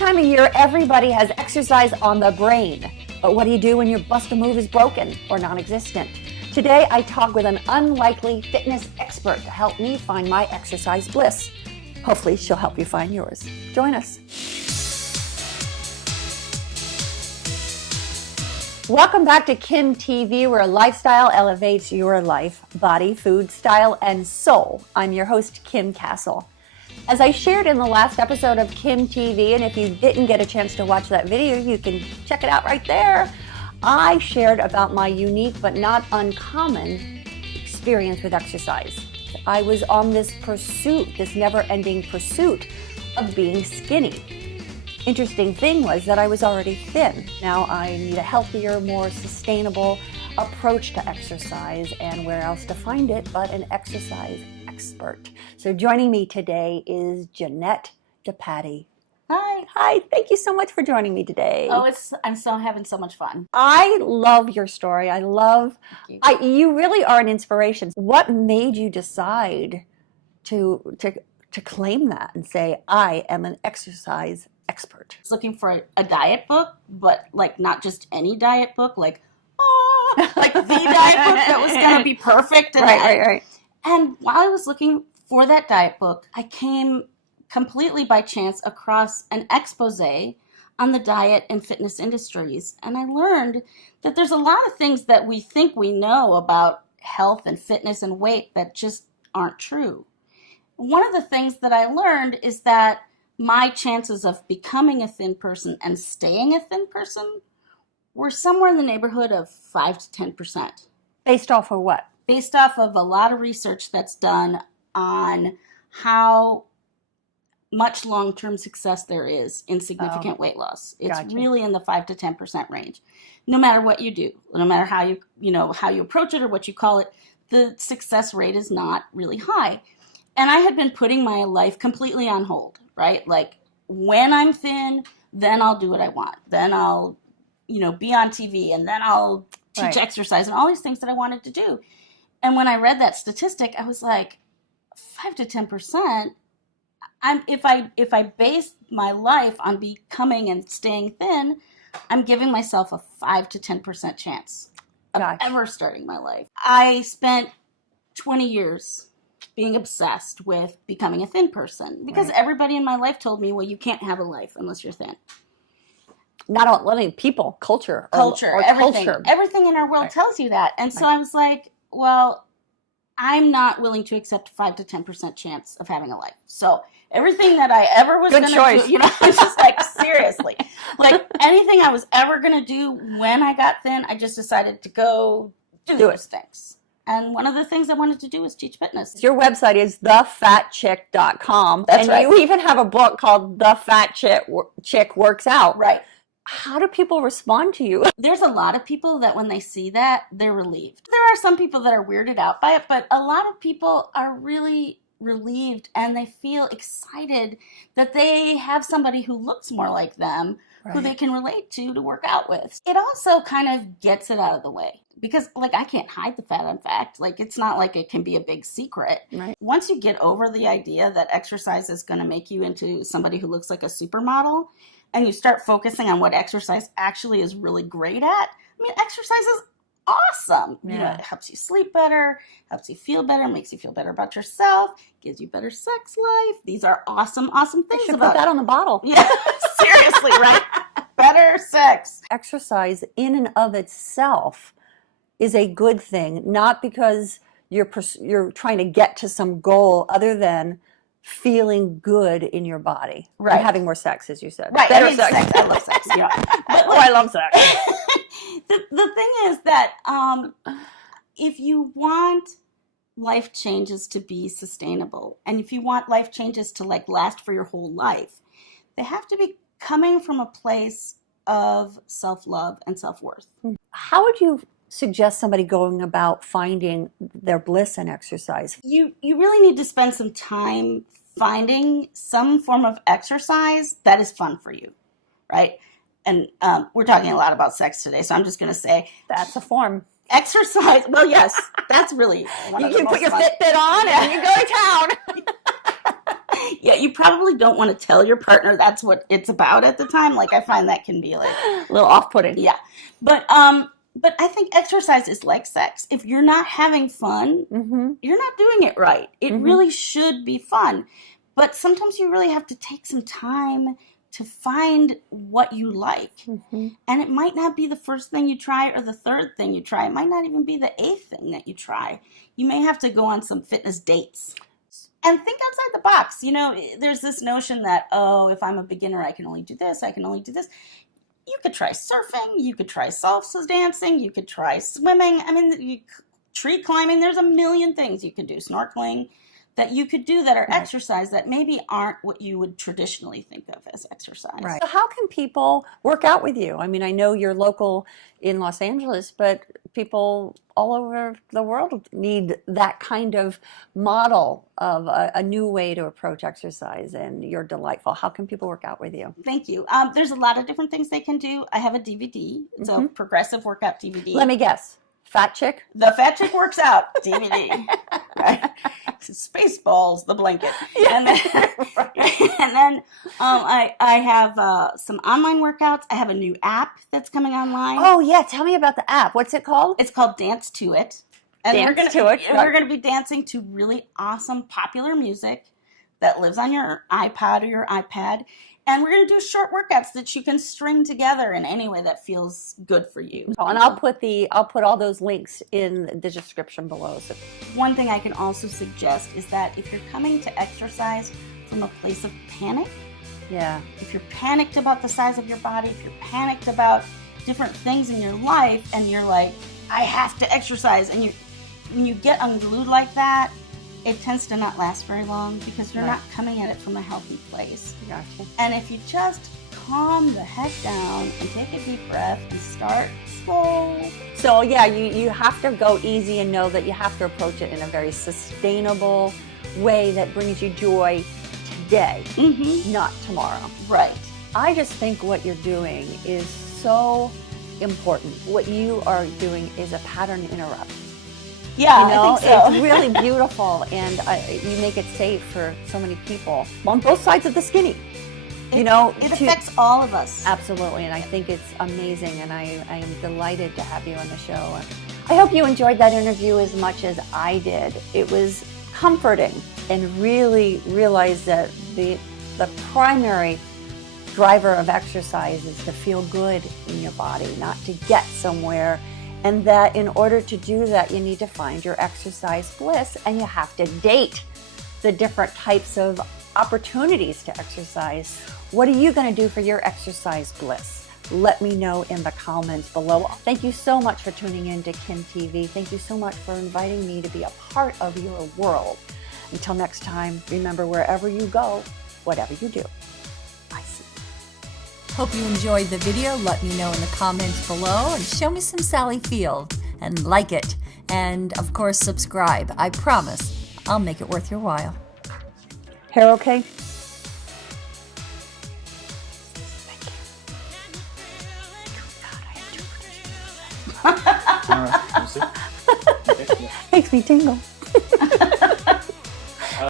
time of year, everybody has exercise on the brain. But what do you do when your bust a move is broken or non-existent? Today, I talk with an unlikely fitness expert to help me find my exercise bliss. Hopefully, she'll help you find yours. Join us. Welcome back to kimTV, where lifestyle elevates your life, body, food, style, and soul. I'm your host, Kim Castle. As I shared in the last episode of kimTV, and if you didn't get a chance to watch that video, you can check it out right there. I shared about my unique but not uncommon experience with exercise. I was on this pursuit, this never-ending pursuit of being skinny. Interesting thing was that I was already thin. Now I need a healthier, more sustainable approach to exercise, and where else to find it but an exercise expert. So joining me today is Jeanette DePatty. Hi. Hi, thank you so much for joining me today. Oh, I'm having so much fun. I love your story. You really are an inspiration. What made you decide to claim that and say, I am an exercise expert? I was looking for a diet book, but like not just any diet book, like like the diet book that was going to be perfect. And Right. And while I was looking for that diet book, I came completely by chance across an expose on the diet and fitness industries. And I learned that there's a lot of things that we think we know about health and fitness and weight that just aren't true. One of the things that I learned is that my chances of becoming a thin person and staying a thin person were somewhere in the neighborhood of 5 to 10%. Based off of what? Based off of a lot of research that's done on how much long-term success there is in significant weight loss. It's Gotcha. really in the 5 to 10% range. No matter what you do, no matter how you approach it or what you call it, the success rate is not really high. And I had been putting my life completely on hold, right? Like when I'm thin, then I'll do what I want. Then I'll, be on TV, and then I'll teach exercise and all these things that I wanted to do. And when I read that statistic, I was like, 5 to 10%. If I base my life on becoming and staying thin, I'm giving myself a 5 to 10% chance of ever starting my life. I spent 20 years being obsessed with becoming a thin person because everybody in my life told me, well, you can't have a life unless you're thin. Not only people, culture, everything in our world tells you that. And so I was like, well, I'm not willing to accept 5 to 10% chance of having a life. So everything that I ever was going to do, it's just like, seriously, like anything I was ever going to do when I got thin, I just decided to go do those things. And one of the things I wanted to do was teach fitness. Your website is thefatchick.com. That's right. You even have a book called The Fat Chick Works Out. Right. How do people respond to you? There's a lot of people that when they see that, they're relieved. There are some people that are weirded out by it, but a lot of people are really relieved and they feel excited that they have somebody who looks more like them, who they can relate to work out with. It also kind of gets it out of the way because I can't hide the fat. In fact, it's not like it can be a big secret. Right. Once you get over the idea that exercise is going to make you into somebody who looks like a supermodel, and you start focusing on what exercise actually is really great at, exercise is awesome. Yeah. It helps you sleep better, helps you feel better, makes you feel better about yourself, gives you better sex life. These are awesome things. You should put that on the bottle. Yeah, seriously, right? Better sex. Exercise in and of itself is a good thing, not because you're trying to get to some goal other than feeling good in your body. Right. And having more sex, as you said. Right. Better sex. I love sex. I love sex. The thing is that if you want life changes to be sustainable, and if you want life changes to last for your whole life, they have to be coming from a place of self-love and self-worth. How would you suggest somebody going about finding their bliss in exercise? You really need to spend some time finding some form of exercise that is fun for you, right? And we're talking a lot about sex today, so I'm just going to say that's a form. Exercise. Well, yes, that's really one of the You most put your fun. Fitbit on and you go to town. Yeah, you probably don't want to tell your partner that's what it's about at the time. Like, I find that can be like A little off-putting. Yeah. But I think exercise is like sex. If you're not having fun, you're not doing it right. It really should be fun. But sometimes you really have to take some time to find what you like. And it might not be the first thing you try or the third thing you try. It might not even be the eighth thing that you try. You may have to go on some fitness dates. And think outside the box. You know, there's this notion that, oh, if I'm a beginner, I can only do this, I can only do this. You could try surfing, you could try salsa dancing, you could try swimming. I mean, tree climbing, there's a million things you could do, snorkeling, that you could do that are exercise that maybe aren't what you would traditionally think of as exercise. Right. So how can people work out with you? I mean, I know you're local in Los Angeles, but people all over the world need that kind of model of a new way to approach exercise, and you're delightful. How can people work out with you? Thank you. There's a lot of different things they can do. I have a DVD. It's a progressive workout DVD. Let me guess. Fat Chick? The Fat Chick Works Out DVD. Right? Spaceballs, the blanket. And then, I have some online workouts. I have a new app that's coming online. Oh, yeah. Tell me about the app. What's it called? It's called Dance to It. And we're going to be dancing to really awesome, popular music that lives on your iPod or your iPad. And we're going to do short workouts that you can string together in any way that feels good for you. And I'll put all those links in the description below. So. One thing I can also suggest is that if you're coming to exercise from a place of panic, if you're panicked about the size of your body, if you're panicked about different things in your life, and you're like, I have to exercise, and when you get unglued like that, it tends to not last very long because you're not coming at it from a healthy place. Gotcha. And if you just calm the heck down and take a deep breath and start slow. So yeah, you have to go easy and know that you have to approach it in a very sustainable way that brings you joy today, not tomorrow. Right. I just think what you're doing is so important. What you are doing is a pattern interrupt. Yeah, you know, I think so. It's really beautiful, and you make it safe for so many people on both sides of the skinny. It affects all of us. Absolutely, and I think it's amazing, and I am delighted to have you on the show. I hope you enjoyed that interview as much as I did. It was comforting, and really realized that the primary driver of exercise is to feel good in your body, not to get somewhere. And that in order to do that, you need to find your exercise bliss, and you have to date the different types of opportunities to exercise. What are you going to do for your exercise bliss? Let me know in the comments below. Thank you so much for tuning in to kimTV. Thank you so much for inviting me to be a part of your world. Until next time, remember, wherever you go, whatever you do, I see. Hope you enjoyed the video. Let me know in the comments below, and show me some Sally Field, and like it, and of course subscribe. I promise I'll make it worth your while. Hair okay? All right, we'll see. Okay, yeah. Makes me tingle.